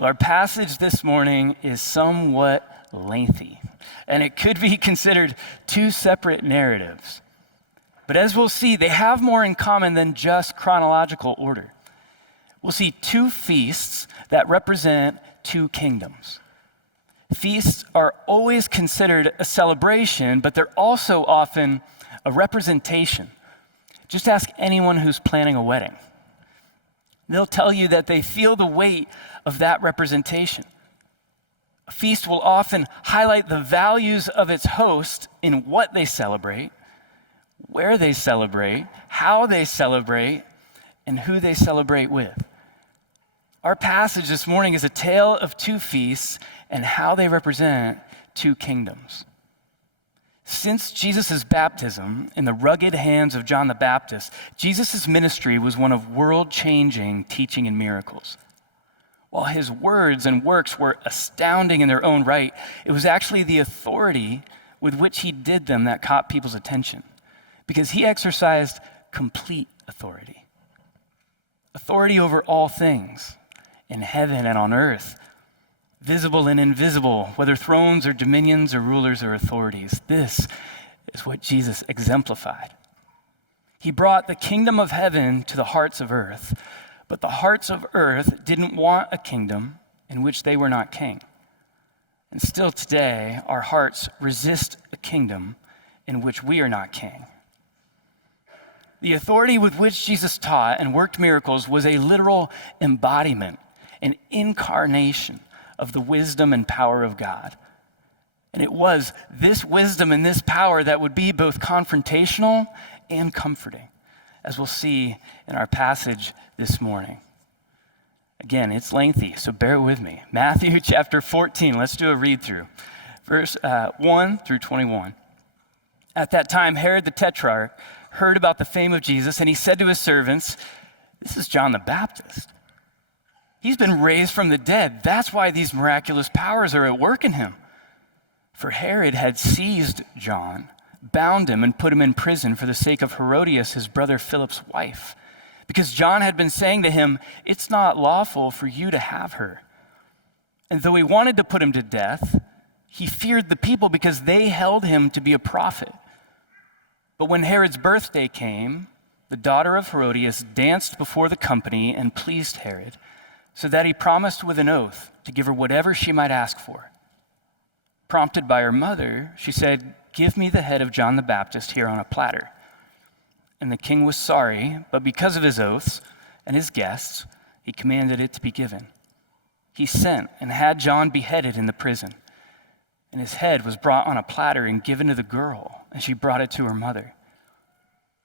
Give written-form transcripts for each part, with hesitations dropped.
Well, our passage this morning is somewhat lengthy, and it could be considered two separate narratives. But as we'll see, they have more in common than just chronological order. We'll see two feasts that represent two kingdoms. Feasts are always considered a celebration, but they're also often a representation. Just ask anyone who's planning a wedding. They'll tell you that they feel the weight of that representation. A feast will often highlight the values of its host in what they celebrate, where they celebrate, how they celebrate, and who they celebrate with. Our passage this morning is a tale of two feasts and how they represent two kingdoms. Since Jesus' baptism in the rugged hands of John the Baptist, Jesus' ministry was one of world-changing teaching and miracles. While his words and works were astounding in their own right, it was actually the authority with which he did them that caught people's attention, because he exercised complete authority. Authority over all things, in heaven and on earth, visible and invisible, whether thrones or dominions or rulers or authorities. This is what Jesus exemplified. He brought the kingdom of heaven to the hearts of earth, but the hearts of earth didn't want a kingdom in which they were not king. And still today, our hearts resist a kingdom in which we are not king. The authority with which Jesus taught and worked miracles was a literal embodiment, an incarnation of the wisdom and power of God. And it was this wisdom and this power that would be both confrontational and comforting, as we'll see in our passage this morning. Again, it's lengthy, so bear with me. Matthew chapter 14, let's do a read through. Verse 1 through 21. At that time, Herod the Tetrarch heard about the fame of Jesus, and he said to his servants, "This is John the Baptist. He's been raised from the dead. That's why these miraculous powers are at work in him." For Herod had seized John, bound him, and put him in prison for the sake of Herodias, his brother Philip's wife, because John had been saying to him, "It's not lawful for you to have her." And though he wanted to put him to death, he feared the people because they held him to be a prophet. But when Herod's birthday came, the daughter of Herodias danced before the company and pleased Herod, so that he promised with an oath to give her whatever she might ask for. Prompted by her mother, she said, "Give me the head of John the Baptist here on a platter." And the king was sorry, but because of his oaths and his guests, he commanded it to be given. He sent and had John beheaded in the prison. And his head was brought on a platter and given to the girl, and she brought it to her mother.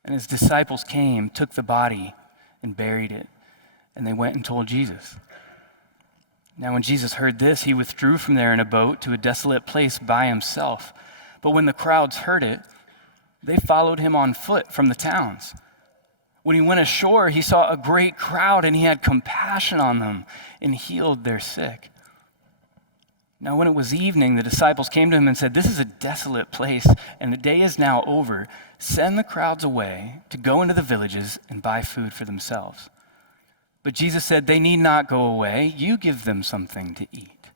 And his disciples came, took the body, and buried it. And they went and told Jesus. Now when Jesus heard this, he withdrew from there in a boat to a desolate place by himself. But when the crowds heard it, they followed him on foot from the towns. When he went ashore, he saw a great crowd, and he had compassion on them and healed their sick. Now when it was evening, the disciples came to him and said, "This is a desolate place, and the day is now over. Send the crowds away to go into the villages and buy food for themselves." But Jesus said, "They need not go away. You give them something to eat."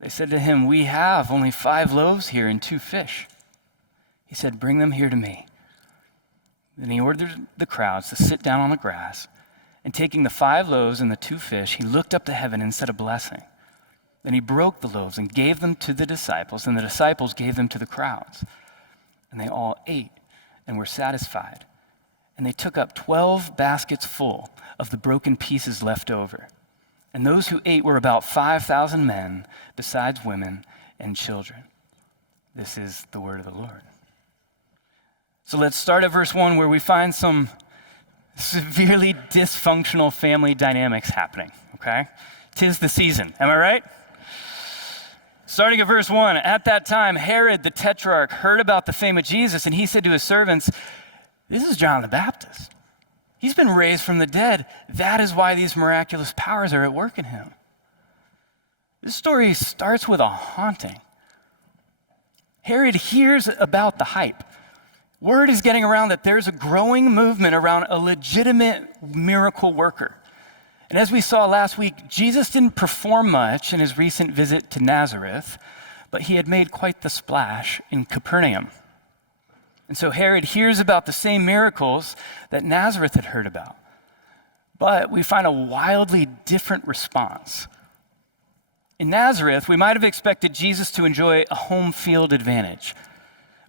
They said to him, "We have only 5 loaves here and 2 fish." He said, "Bring them here to me." Then he ordered the crowds to sit down on the grass, and taking the 5 loaves and the 2 fish, he looked up to heaven and said a blessing. Then he broke the loaves and gave them to the disciples, and the disciples gave them to the crowds. And they all ate and were satisfied. And they took up 12 baskets full of the broken pieces left over. And those who ate were about 5,000 men, besides women and children. This is the word of the Lord. So let's start at verse 1, where we find some severely dysfunctional family dynamics happening, okay? 'Tis the season, am I right? Starting at verse 1, at that time, Herod the Tetrarch heard about the fame of Jesus, and he said to his servants, "This is John the Baptist. He's been raised from the dead. That is why these miraculous powers are at work in him." This story starts with a haunting. Herod hears about the hype. Word is getting around that there's a growing movement around a legitimate miracle worker. And as we saw last week, Jesus didn't perform much in his recent visit to Nazareth, but he had made quite the splash in Capernaum. And so Herod hears about the same miracles that Nazareth had heard about. But we find a wildly different response. In Nazareth, we might have expected Jesus to enjoy a home field advantage.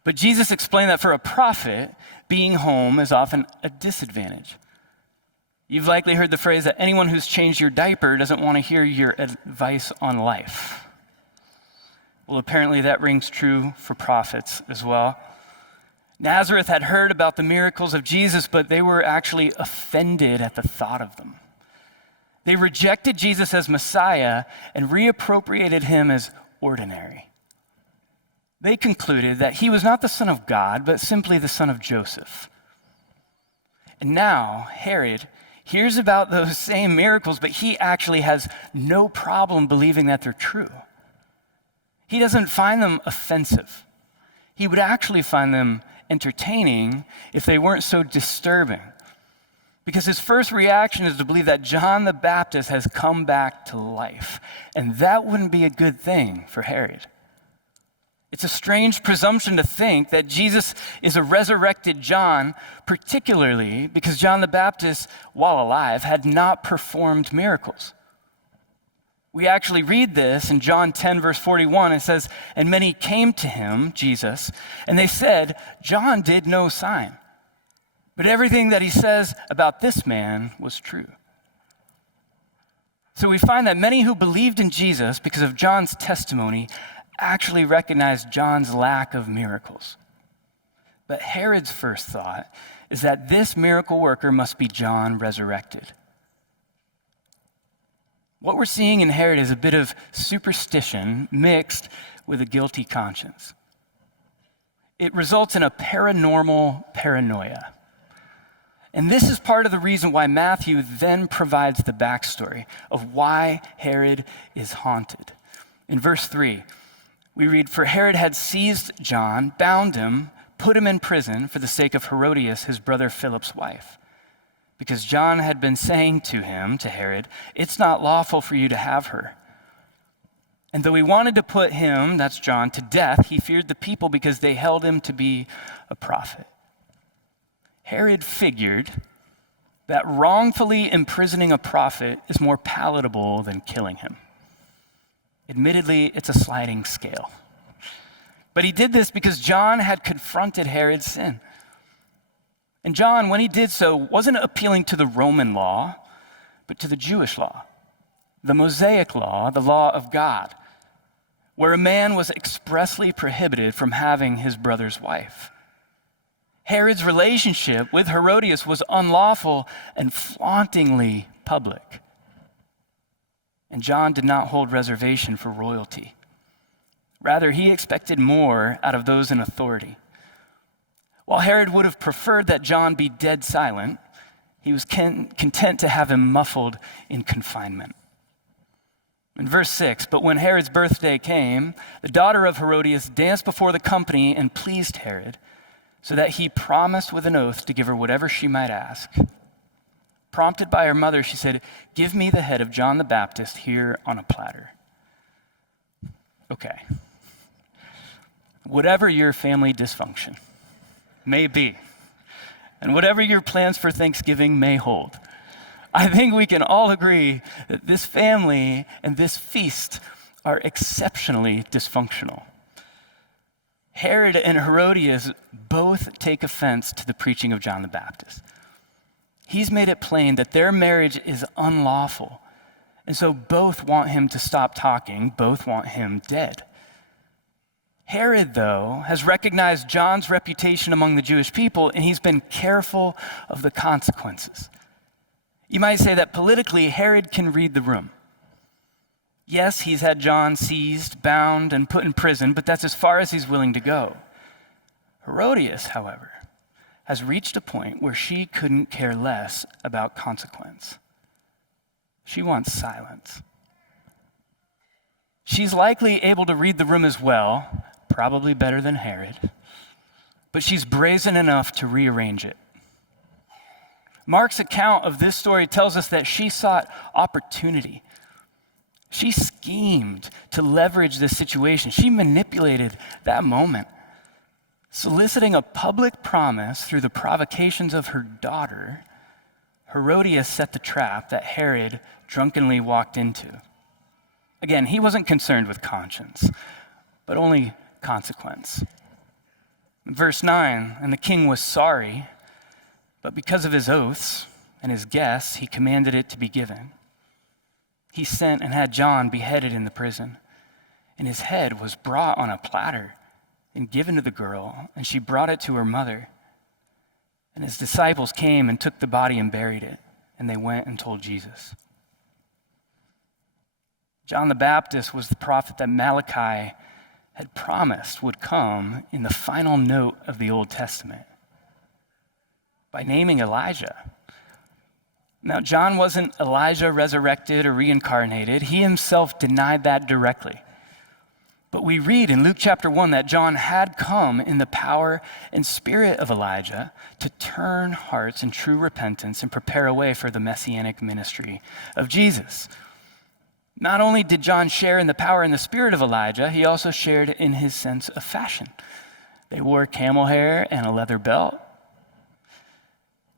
But Jesus explained that for a prophet, being home is often a disadvantage. You've likely heard the phrase that anyone who's changed your diaper doesn't want to hear your advice on life. Well, apparently that rings true for prophets as well. Nazareth had heard about the miracles of Jesus, but they were actually offended at the thought of them. They rejected Jesus as Messiah and reappropriated him as ordinary. They concluded that he was not the Son of God, but simply the son of Joseph. And now Herod hears about those same miracles, but he actually has no problem believing that they're true. He doesn't find them offensive. He would actually find them entertaining if they weren't so disturbing. Because his first reaction is to believe that John the Baptist has come back to life. And that wouldn't be a good thing for Herod. It's a strange presumption to think that Jesus is a resurrected John, particularly because John the Baptist, while alive, had not performed miracles. We actually read this in John 10, verse 41. It says, "And many came to him," Jesus, "and they said, 'John did no sign. But everything that he says about this man was true.'" So we find that many who believed in Jesus because of John's testimony actually recognized John's lack of miracles. But Herod's first thought is that this miracle worker must be John resurrected. What we're seeing in Herod is a bit of superstition mixed with a guilty conscience. It results in a paranormal paranoia. And this is part of the reason why Matthew then provides the backstory of why Herod is haunted. In verse 3, we read, "For Herod had seized John, bound him, put him in prison for the sake of Herodias, his brother Philip's wife. Because John had been saying to Herod, 'It's not lawful for you to have her.' And though he wanted to put him," that's John, "to death, he feared the people because they held him to be a prophet." Herod figured that wrongfully imprisoning a prophet is more palatable than killing him. Admittedly, it's a sliding scale. But he did this because John had confronted Herod's sin. And John, when he did so, wasn't appealing to the Roman law, but to the Jewish law, the Mosaic law, the law of God, where a man was expressly prohibited from having his brother's wife. Herod's relationship with Herodias was unlawful and flauntingly public. And John did not hold reservation for royalty. Rather, he expected more out of those in authority. While Herod would have preferred that John be dead silent, he was content to have him muffled in confinement. In verse 6, "But when Herod's birthday came, the daughter of Herodias danced before the company and pleased Herod, so that he promised with an oath to give her whatever she might ask. Prompted by her mother, she said, 'Give me the head of John the Baptist here on a platter.'" Okay. Whatever your family dysfunction may be, and whatever your plans for Thanksgiving may hold, I think we can all agree that this family and this feast are exceptionally dysfunctional. Herod and Herodias both take offense to the preaching of John the Baptist. He's made it plain that their marriage is unlawful, and so both want him to stop talking, both want him dead. Herod, though, has recognized John's reputation among the Jewish people, and he's been careful of the consequences. You might say that politically, Herod can read the room. Yes, he's had John seized, bound, and put in prison, but that's as far as he's willing to go. Herodias, however, has reached a point where she couldn't care less about consequence. She wants silence. She's likely able to read the room as well, probably better than Herod, but she's brazen enough to rearrange it. Mark's account of this story tells us that she sought opportunity. She schemed to leverage this situation. She manipulated that moment, soliciting a public promise through the provocations of her daughter. Herodias set the trap that Herod drunkenly walked into. Again, he wasn't concerned with conscience, but only consequence. Verse 9, and the king was sorry, but because of his oaths and his guests, he commanded it to be given. He sent and had John beheaded in the prison, and his head was brought on a platter and given to the girl, and she brought it to her mother. And his disciples came and took the body and buried it, and they went and told Jesus. John the Baptist was the prophet that Malachi had promised would come in the final note of the Old Testament by naming Elijah. Now, John wasn't Elijah resurrected or reincarnated. He himself denied that directly. But we read in Luke chapter 1 that John had come in the power and spirit of Elijah to turn hearts in true repentance and prepare a way for the messianic ministry of Jesus. Not only did John share in the power and the spirit of Elijah, he also shared in his sense of fashion. They wore camel hair and a leather belt.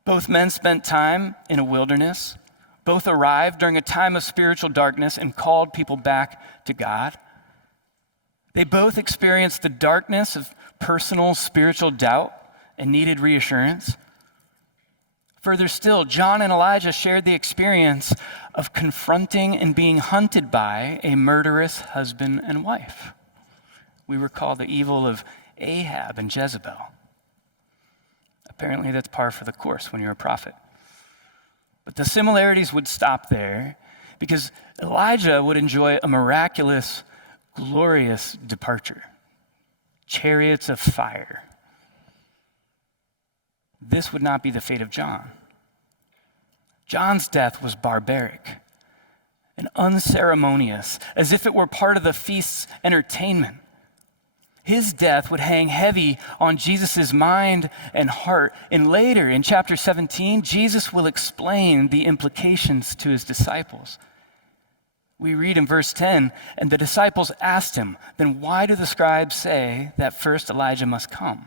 Both men spent time in a wilderness. Both arrived during a time of spiritual darkness and called people back to God. They both experienced the darkness of personal spiritual doubt and needed reassurance. Further still, John and Elijah shared the experience of confronting and being hunted by a murderous husband and wife. We recall the evil of Ahab and Jezebel. Apparently, that's par for the course when you're a prophet. But the similarities would stop there because Elijah would enjoy a miraculous, glorious departure. Chariots of fire. This would not be the fate of John. John's death was barbaric and unceremonious, as if it were part of the feast's entertainment. His death would hang heavy on Jesus' mind and heart. And later in chapter 17, Jesus will explain the implications to his disciples. We read in verse 10, and the disciples asked him, then why do the scribes say that first Elijah must come?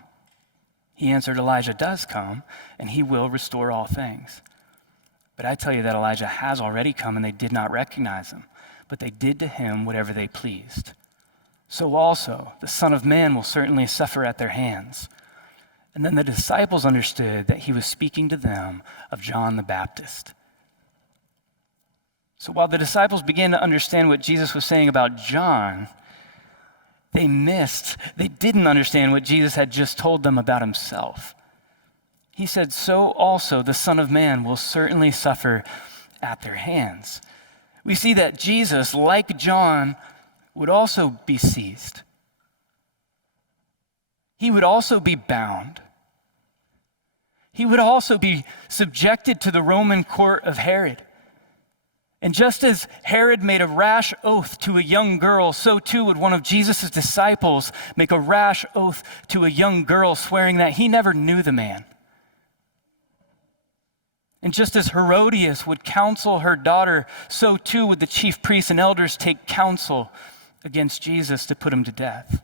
He answered, Elijah does come, and he will restore all things. But I tell you that Elijah has already come, and they did not recognize him, but they did to him whatever they pleased. So also the Son of Man will certainly suffer at their hands. And then the disciples understood that he was speaking to them of John the Baptist. So while the disciples began to understand what Jesus was saying about John, they didn't understand what Jesus had just told them about himself. He said, so also the Son of Man will certainly suffer at their hands. We see that Jesus, like John, would also be seized. He would also be bound. He would also be subjected to the Roman court of Herod. And just as Herod made a rash oath to a young girl, so too would one of Jesus' disciples make a rash oath to a young girl, swearing that he never knew the man. And just as Herodias would counsel her daughter, so too would the chief priests and elders take counsel against Jesus to put him to death.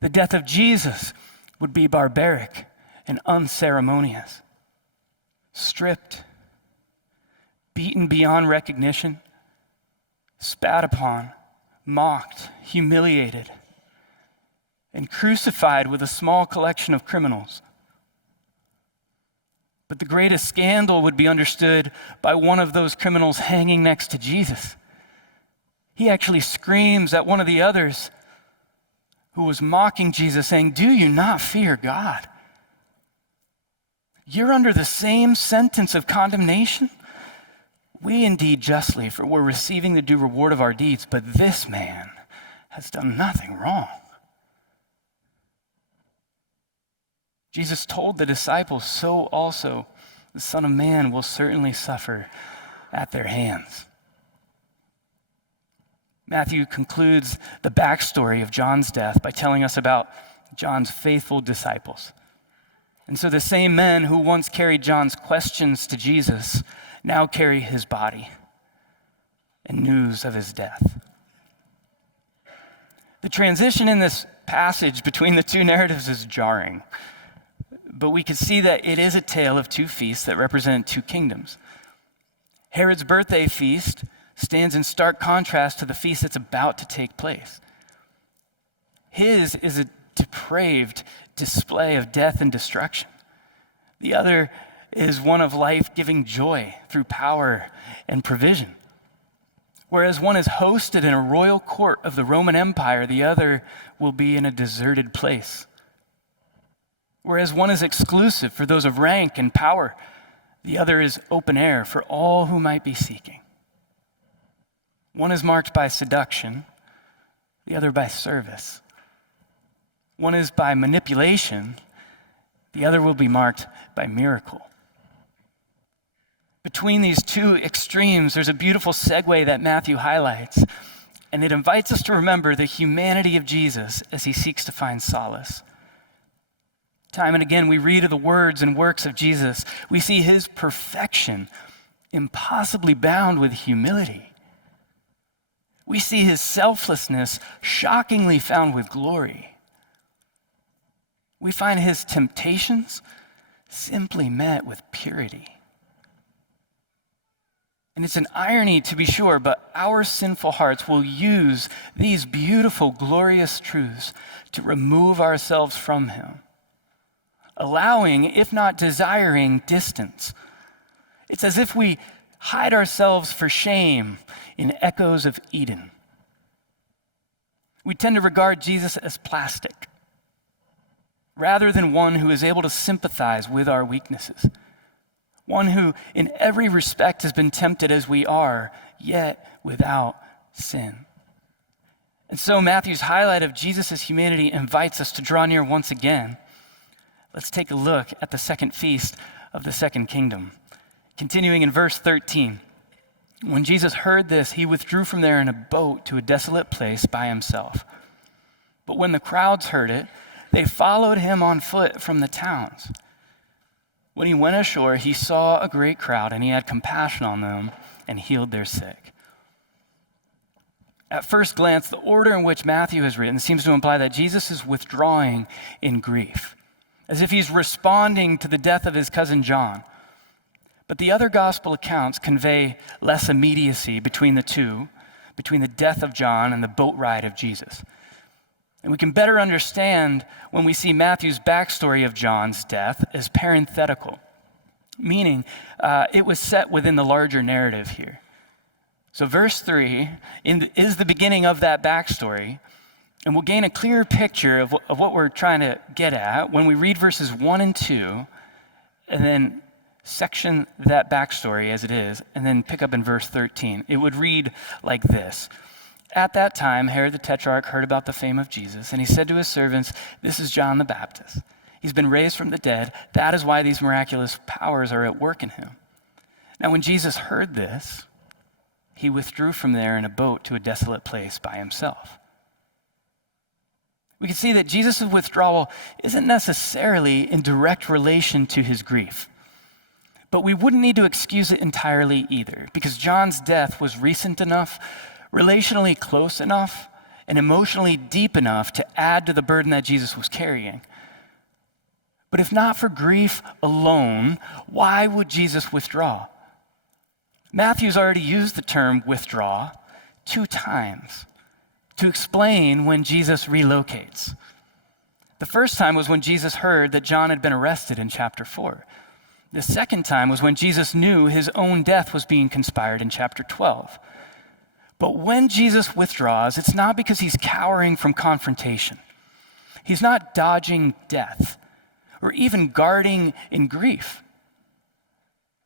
The death of Jesus would be barbaric and unceremonious, stripped, beaten beyond recognition, spat upon, mocked, humiliated, and crucified with a small collection of criminals. But the greatest scandal would be understood by one of those criminals hanging next to Jesus. He actually screams at one of the others who was mocking Jesus, saying, do you not fear God? You're under the same sentence of condemnation. We indeed justly, for we're receiving the due reward of our deeds, but this man has done nothing wrong. Jesus told the disciples, so also the Son of Man will certainly suffer at their hands. Matthew concludes the backstory of John's death by telling us about John's faithful disciples. And so the same men who once carried John's questions to Jesus now carry his body and news of his death. The transition in this passage between the two narratives is jarring, but we can see that it is a tale of two feasts that represent two kingdoms. Herod's birthday feast stands in stark contrast to the feast that's about to take place. His is a depraved display of death and destruction. The other is one of life-giving joy through power and provision. Whereas one is hosted in a royal court of the Roman Empire, the other will be in a deserted place. Whereas one is exclusive for those of rank and power, the other is open air for all who might be seeking. One is marked by seduction, the other by service. One is by manipulation, the other will be marked by miracle. Between these two extremes, there's a beautiful segue that Matthew highlights, and it invites us to remember the humanity of Jesus as he seeks to find solace. Time and again, we read of the words and works of Jesus. We see his perfection impossibly bound with humility. We see his selflessness shockingly found with glory. We find his temptations simply met with purity. And it's an irony, to be sure, but our sinful hearts will use these beautiful, glorious truths to remove ourselves from him, allowing, if not desiring, distance. It's as if we hide ourselves for shame in echoes of Eden. We tend to regard Jesus as plastic, rather than one who is able to sympathize with our weaknesses. One who in every respect has been tempted as we are, yet without sin. And so Matthew's highlight of Jesus' humanity invites us to draw near once again. Let's take a look at the second feast of the second kingdom. Continuing in verse 13. When Jesus heard this, he withdrew from there in a boat to a desolate place by himself. But when the crowds heard it, they followed him on foot from the towns. When he went ashore, he saw a great crowd, and he had compassion on them and healed their sick. At first glance, the order in which Matthew has written seems to imply that Jesus is withdrawing in grief, as if he's responding to the death of his cousin John. But the other gospel accounts convey less immediacy between the two, between the death of John and the boat ride of Jesus. And we can better understand when we see Matthew's backstory of John's death as parenthetical, meaning it was set within the larger narrative here. So verse 3 is the beginning of that backstory, and we'll gain a clearer picture of what we're trying to get at when we read verses 1 and 2, and then section that backstory as it is, and then pick up in verse 13. It would read like this. At that time, Herod the Tetrarch heard about the fame of Jesus, and he said to his servants, "This is John the Baptist. He's been raised from the dead. That is why these miraculous powers are at work in him." Now, when Jesus heard this, he withdrew from there in a boat to a desolate place by himself. We can see that Jesus' withdrawal isn't necessarily in direct relation to his grief. But we wouldn't need to excuse it entirely either, because John's death was recent enough, relationally close enough, and emotionally deep enough to add to the burden that Jesus was carrying. But if not for grief alone, why would Jesus withdraw? Matthew's already used the term withdraw 2 times to explain when Jesus relocates. The first time was when Jesus heard that John had been arrested in chapter 4. The second time was when Jesus knew his own death was being conspired in chapter 12. But when Jesus withdraws, it's not because he's cowering from confrontation. He's not dodging death or even guarding in grief.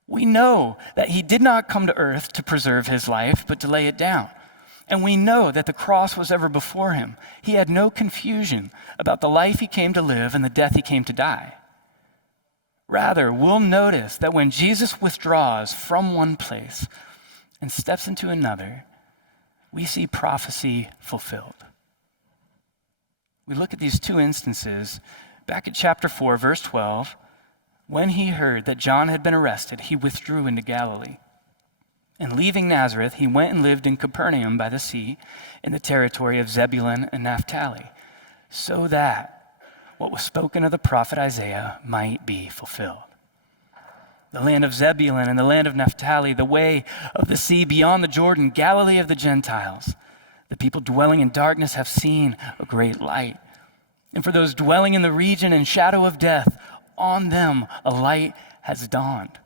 We know that he did not come to earth to preserve his life, but to lay it down. And we know that the cross was ever before him. He had no confusion about the life he came to live and the death he came to die. Rather, we'll notice that when Jesus withdraws from one place and steps into another, we see prophecy fulfilled. We look at these 2 instances back at chapter 4, verse 12, When he heard that John had been arrested, he withdrew into Galilee. And leaving Nazareth, he went and lived in Capernaum by the sea, in the territory of Zebulun and Naphtali, so that what was spoken of the prophet Isaiah might be fulfilled. The land of Zebulun and the land of Naphtali, the way of the sea beyond the Jordan, Galilee of the Gentiles. The people dwelling in darkness have seen a great light. And for those dwelling in the region and shadow of death, on them a light has dawned.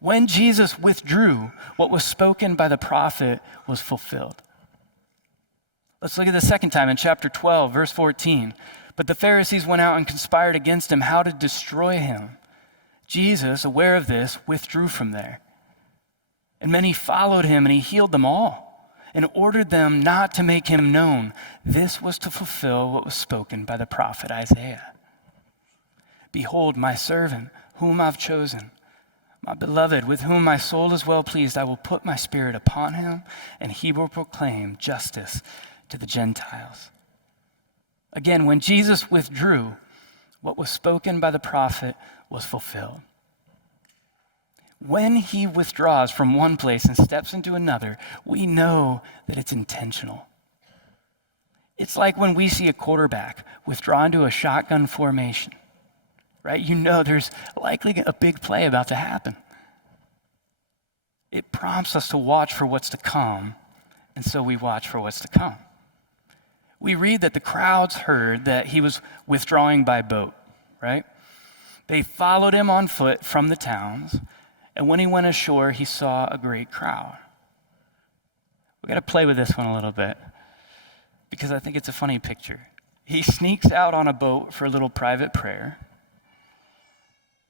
When Jesus withdrew, what was spoken by the prophet was fulfilled. Let's look at the second time in chapter 12, verse 14. But the Pharisees went out and conspired against him how to destroy him. Jesus, aware of this, withdrew from there. And many followed him, and he healed them all and ordered them not to make him known. This was to fulfill what was spoken by the prophet Isaiah. Behold, my servant, whom I've chosen, my beloved, with whom my soul is well pleased. I will put my spirit upon him, and he will proclaim justice to the Gentiles. Again, when Jesus withdrew, what was spoken by the prophet was fulfilled. When he withdraws from one place and steps into another, we know that it's intentional. It's like when we see a quarterback withdraw into a shotgun formation, right? You know there's likely a big play about to happen. It prompts us to watch for what's to come, and so we watch for what's to come. We read that the crowds heard that he was withdrawing by boat, right? They followed him on foot from the towns, and when he went ashore, he saw a great crowd. We got to play with this one a little bit because I think it's a funny picture. He sneaks out on a boat for a little private prayer,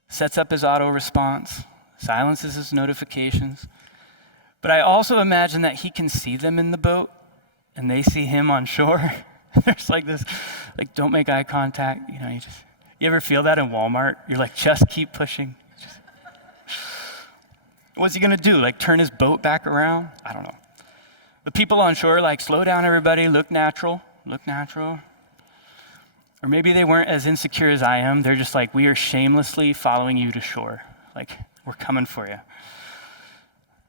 sets up his auto response, silences his notifications. But I also imagine that he can see them in the boat and they see him on shore. There's like this, like, don't make eye contact. You ever feel that in Walmart? You're like, just keep pushing. What's he gonna do? Like turn his boat back around? I don't know. The people on shore are like, slow down everybody, look natural. Or maybe they weren't as insecure as I am. They're just like, we are shamelessly following you to shore. Like, we're coming for you.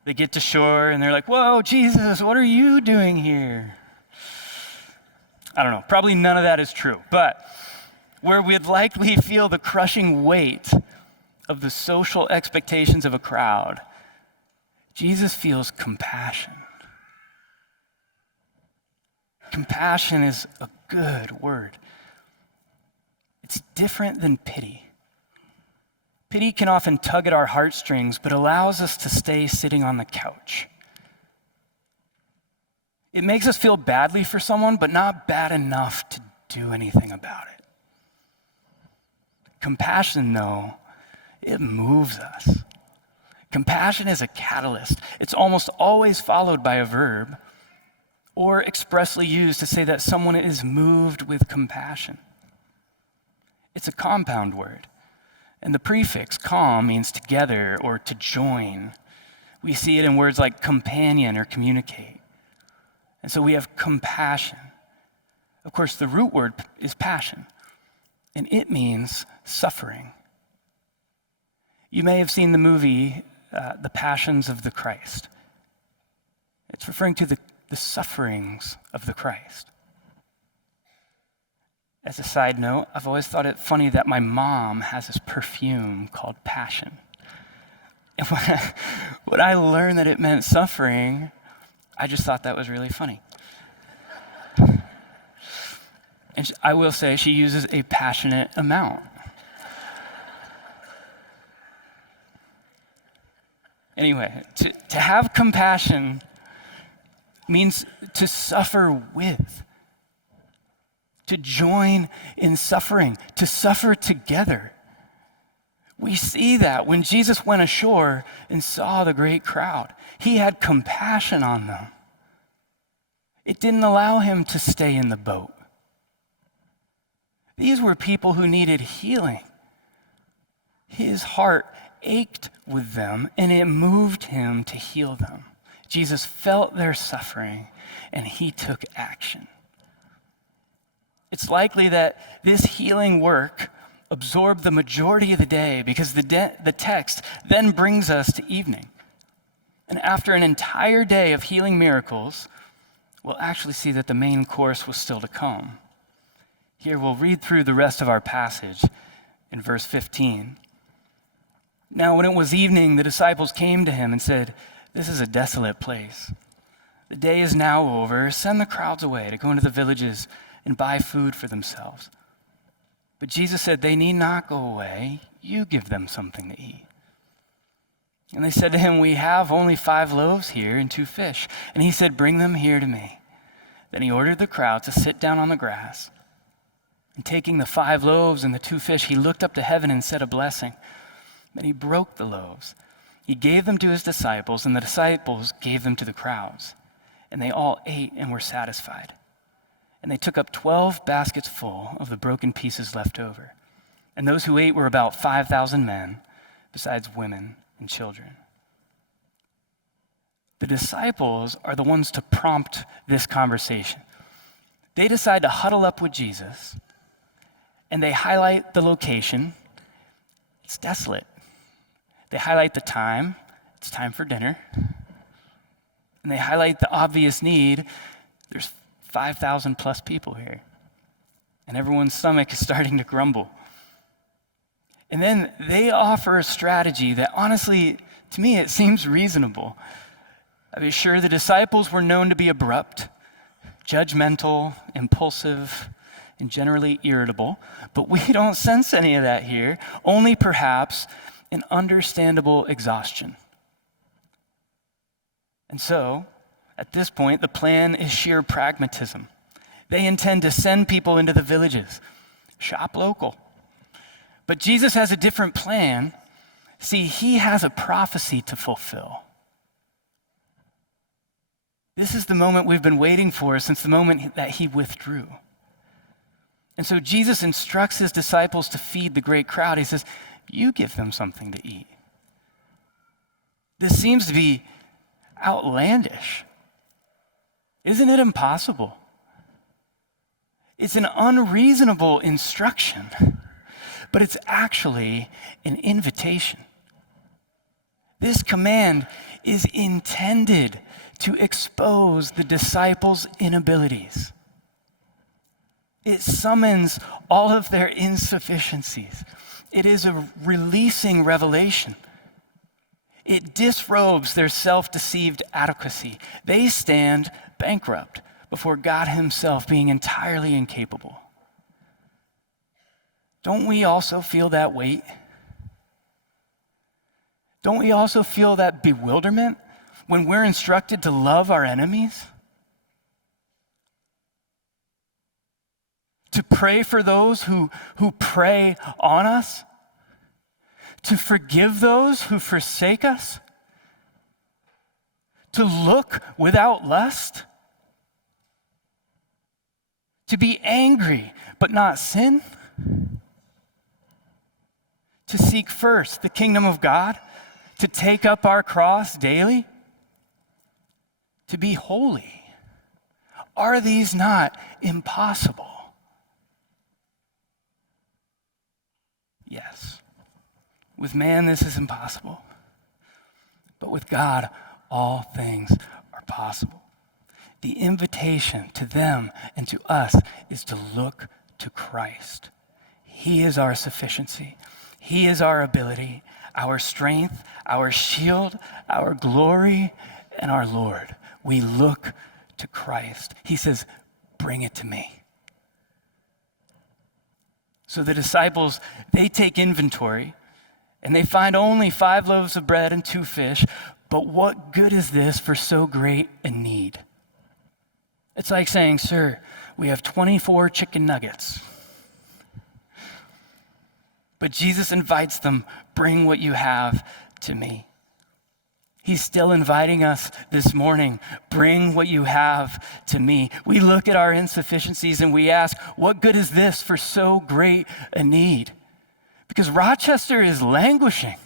They get to shore and they're like, whoa, Jesus, what are you doing here? I don't know, probably none of that is true. But where we'd likely feel the crushing weight of the social expectations of a crowd, Jesus feels compassion. Compassion is a good word. It's different than pity. Pity can often tug at our heartstrings, but allows us to stay sitting on the couch. It makes us feel badly for someone, but not bad enough to do anything about it. Compassion, though, it moves us. Compassion is a catalyst. It's almost always followed by a verb or expressly used to say that someone is moved with compassion. It's a compound word. And the prefix com means together or to join. We see it in words like companion or communicate. And so we have compassion. Of course, the root word is passion, and it means suffering. You may have seen the movie, The Passions of the Christ. It's referring to the sufferings of the Christ. As a side note, I've always thought it funny that my mom has this perfume called Passion. And when I learned that it meant suffering, I just thought that was really funny. And I will say she uses a passionate amount. Anyway, to have compassion means to suffer with, to join in suffering, to suffer together. We see that when Jesus went ashore and saw the great crowd. He had compassion on them. It didn't allow him to stay in the boat. These were people who needed healing. His heart ached with them, and it moved him to heal them. Jesus felt their suffering, and he took action. It's likely that this healing work absorb the majority of the day because the text then brings us to evening. And after an entire day of healing miracles, we'll actually see that the main course was still to come. Here we'll read through the rest of our passage in verse 15. Now, when it was evening, the disciples came to him and said, "This is a desolate place. The day is now over. Send the crowds away to go into the villages and buy food for themselves." But Jesus said, "They need not go away. You give them something to eat." And they said to him, "We have only 5 loaves here and 2 fish." And he said, "Bring them here to me." Then he ordered the crowd to sit down on the grass. And taking the 5 loaves and the 2 fish, he looked up to heaven and said a blessing. Then he broke the loaves. He gave them to his disciples, and the disciples gave them to the crowds. And they all ate and were satisfied. And they took up 12 baskets full of the broken pieces left over. And those who ate were about 5,000 men, besides women and children. The disciples are the ones to prompt this conversation. They decide to huddle up with Jesus, and they highlight the location. It's desolate. They highlight the time. It's time for dinner. And they highlight the obvious need. There's 5,000 plus people here. And everyone's stomach is starting to grumble. And then they offer a strategy that honestly, to me, it seems reasonable. I mean, sure, the disciples were known to be abrupt, judgmental, impulsive, and generally irritable, but we don't sense any of that here, only perhaps an understandable exhaustion. And so, at this point, the plan is sheer pragmatism. They intend to send people into the villages, shop local. But Jesus has a different plan. See, he has a prophecy to fulfill. This is the moment we've been waiting for since the moment that he withdrew. And so Jesus instructs his disciples to feed the great crowd. He says, "You give them something to eat." This seems to be outlandish. Isn't it impossible? It's an unreasonable instruction, but it's actually an invitation. This command is intended to expose the disciples' inabilities. It summons all of their insufficiencies. It is a releasing revelation. It disrobes their self-deceived adequacy. They stand bankrupt before God himself, being entirely incapable. Don't we also feel that weight? Don't we also feel that bewilderment when we're instructed to love our enemies? To pray for those who prey on us? To forgive those who forsake us? To look without lust? To be angry but not sin? To seek first the kingdom of God? To take up our cross daily? To be holy? Are these not impossible? Yes. With man, this is impossible. But with God, all things are possible. The invitation to them and to us is to look to Christ. He is our sufficiency. He is our ability, our strength, our shield, our glory, and our Lord. We look to Christ. He says, "Bring it to me." So the disciples, they take inventory, and they find only 5 loaves of bread and 2 fish, but what good is this for so great a need? It's like saying, "Sir, we have 24 chicken nuggets." But Jesus invites them, "Bring what you have to me." He's still inviting us this morning, "Bring what you have to me." We look at our insufficiencies and we ask, what good is this for so great a need? Because Rochester is languishing.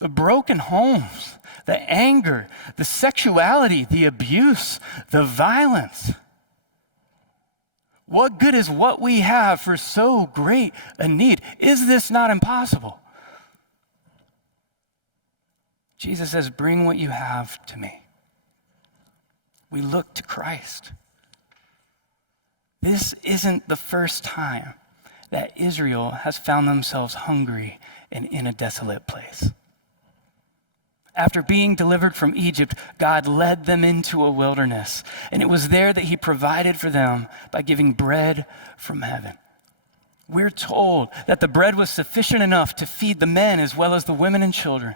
The broken homes, the anger, the sexuality, the abuse, the violence. What good is what we have for so great a need? Is this not impossible? Jesus says, bring what you have to me. We look to Christ. This isn't the first time that Israel has found themselves hungry and in a desolate place. After being delivered from Egypt, God led them into a wilderness, and it was there that he provided for them by giving bread from heaven. We're told that the bread was sufficient enough to feed the men as well as the women and children,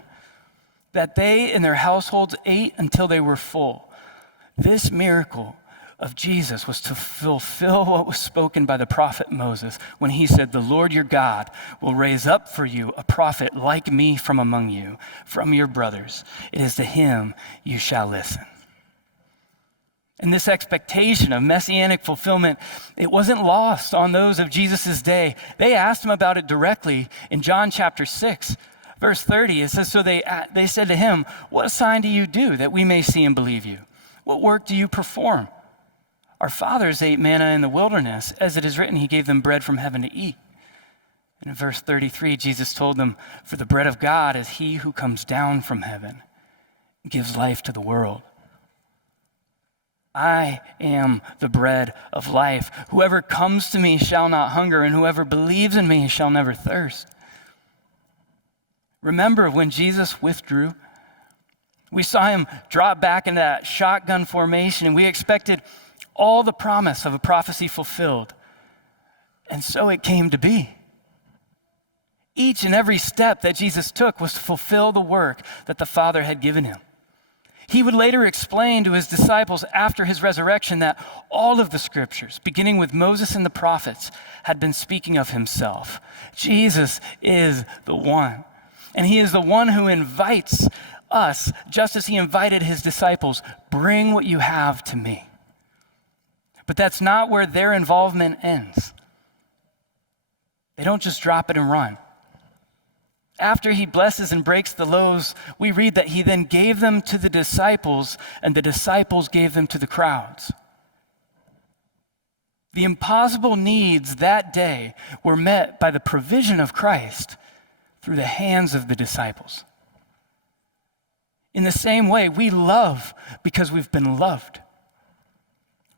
that they and their households ate until they were full. This miracle of Jesus was to fulfill what was spoken by the prophet Moses when he said, the Lord your God will raise up for you a prophet like me from among you, from your brothers. It is to him you shall listen. And this expectation of messianic fulfillment, it wasn't lost on those of Jesus' day. They asked him about it directly in John chapter 6. Verse 30, it says, so they said to him, what sign do you do that we may see and believe you? What work do you perform? Our fathers ate manna in the wilderness. As it is written, he gave them bread from heaven to eat. And in verse 33, Jesus told them, for the bread of God is he who comes down from heaven and gives life to the world. I am the bread of life. Whoever comes to me shall not hunger, and whoever believes in me shall never thirst. Remember when Jesus withdrew? We saw him drop back into that shotgun formation, and we expected all the promise of a prophecy fulfilled. And so it came to be. Each and every step that Jesus took was to fulfill the work that the Father had given him. He would later explain to his disciples after his resurrection that all of the scriptures, beginning with Moses and the prophets, had been speaking of himself. Jesus is the one. And he is the one who invites us, just as he invited his disciples, bring what you have to me. But that's not where their involvement ends. They don't just drop it and run. After he blesses and breaks the loaves, we read that he then gave them to the disciples, and the disciples gave them to the crowds. The impossible needs that day were met by the provision of Christ through the hands of the disciples. In the same way, we love because we've been loved.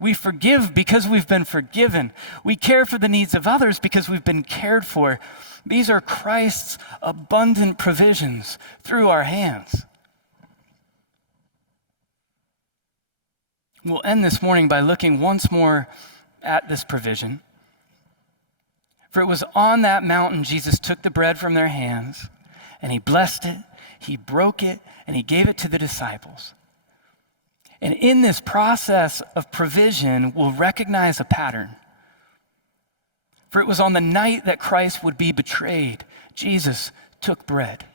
We forgive because we've been forgiven. We care for the needs of others because we've been cared for. These are Christ's abundant provisions through our hands. We'll end this morning by looking once more at this provision. For it was on that mountain Jesus took the bread from their hands, and he blessed it, he broke it, and he gave it to the disciples. And in this process of provision, we'll recognize a pattern. For it was on the night that Christ would be betrayed, Jesus took bread.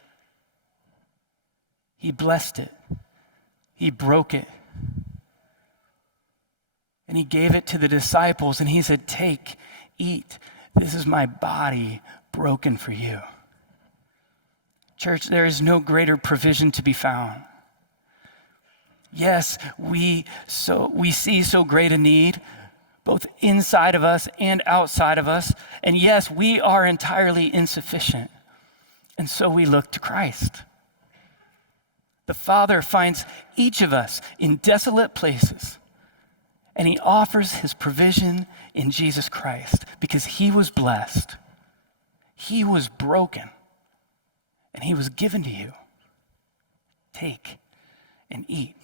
He blessed it. He broke it. And he gave it to the disciples, and he said, take, eat. This is my body broken for you. Church, there is no greater provision to be found. Yes, we see so great a need, both inside of us and outside of us. And yes, we are entirely insufficient. And so we look to Christ. The Father finds each of us in desolate places, and he offers his provision in Jesus Christ because he was blessed, he was broken, and he was given to you. Take and eat.